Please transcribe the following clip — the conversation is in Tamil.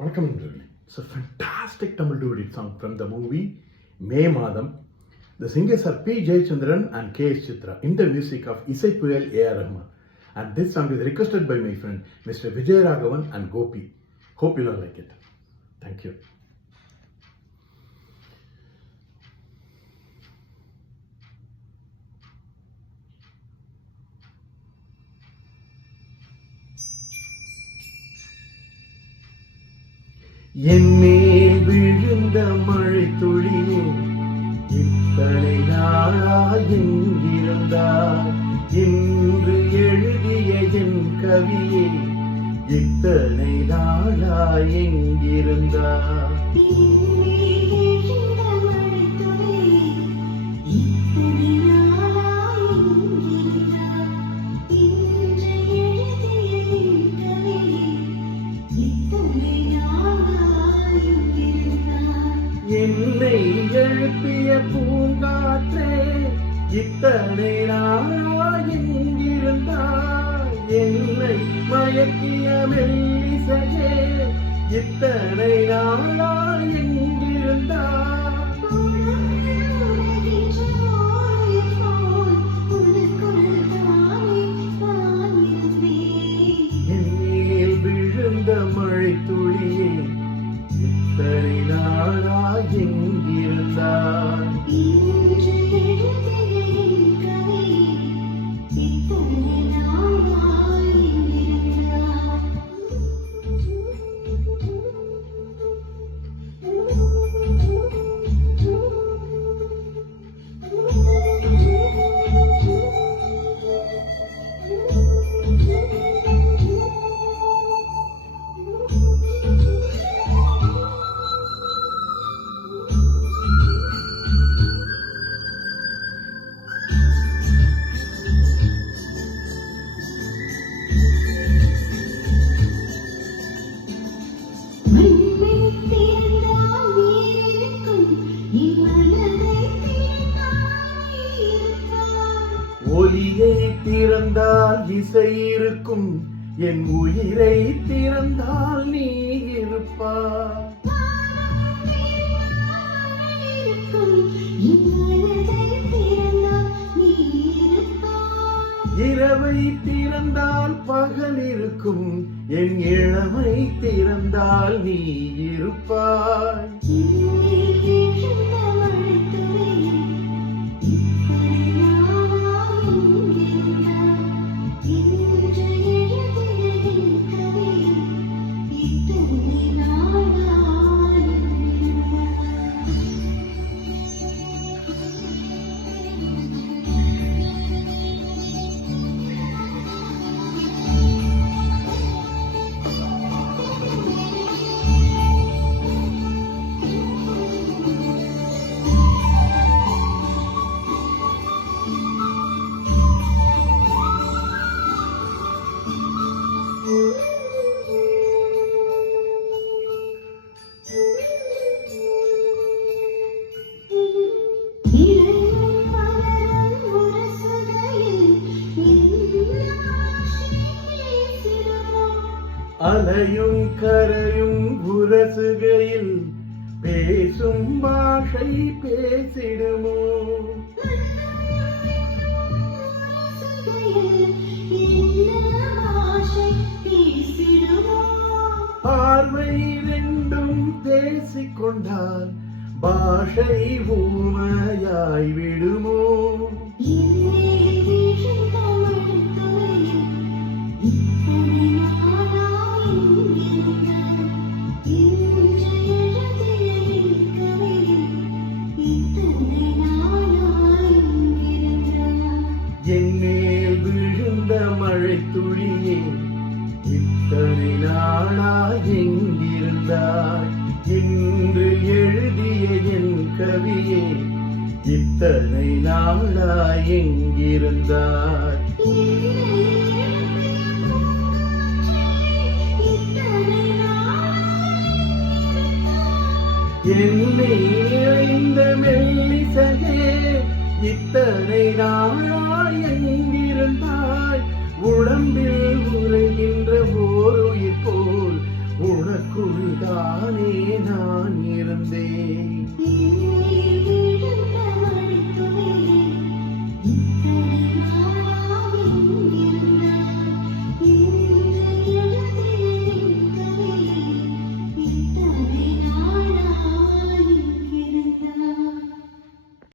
வணக்கம் நண்பர்களே. It's a fantastic Tamil duet song from the movie மே மாதம். The singers are P. Jayachandran and K. S. Chitra in the music of Isai Puyal A. R. Rahman. And this song is requested by my friend Mr. Vijay Raghavan and Gopi. Hope you all like it. Thank you. என்மேல் விழுந்த மழை துளியே இத்தனை நாளாய் எங்கிருந்தாய்? இன்று எழுதிய என் கவியே இத்தனை நாளாய் எங்கிருந்தாய்? என்னை எழுப்பிய பூங்காற்றே இத்தனை நாளாய் எங்கிருந்தாய்? என்னை மயக்கிய மெல்லிசையே இத்தனை நாளாய் எங்கிருந்தாய்? என்னில் விழுந்த மழை துளியே இத்தனை நாளாய் எங்கிருந்தாய்? ஒலியை திறந்தால் இசை இருக்கும், என் உயிரை திறந்தால் நீ இருப்பாய். இரவை திறந்தால் பகல் இருக்கும், என் இளமை திறந்தால் நீ இருப்பாய். அலையும் கரையும் உரசுகையில் பேசும் பாஷை பேசிடுமோ? பார்வை ரெண்டும் பேசிக்கொண்டால் பாஷை ஊமையாய் விடுமோ? என்னேல் விழுந்த மழை துளியே இத்தனை நாளாய் எங்கிருந்தாய்? இன்று எழுதிய என் கவியே இத்தனை நாளாய் எங்கிருந்தாய்? என்னை இந்த மெல்லிசையே இத்தனை நாளாய் எங்கிருந்தாய்? உடம்பில் உரைகின்ற ஓர் உயிர் போல் உனக்குள்தான் நான் இருந்தேன்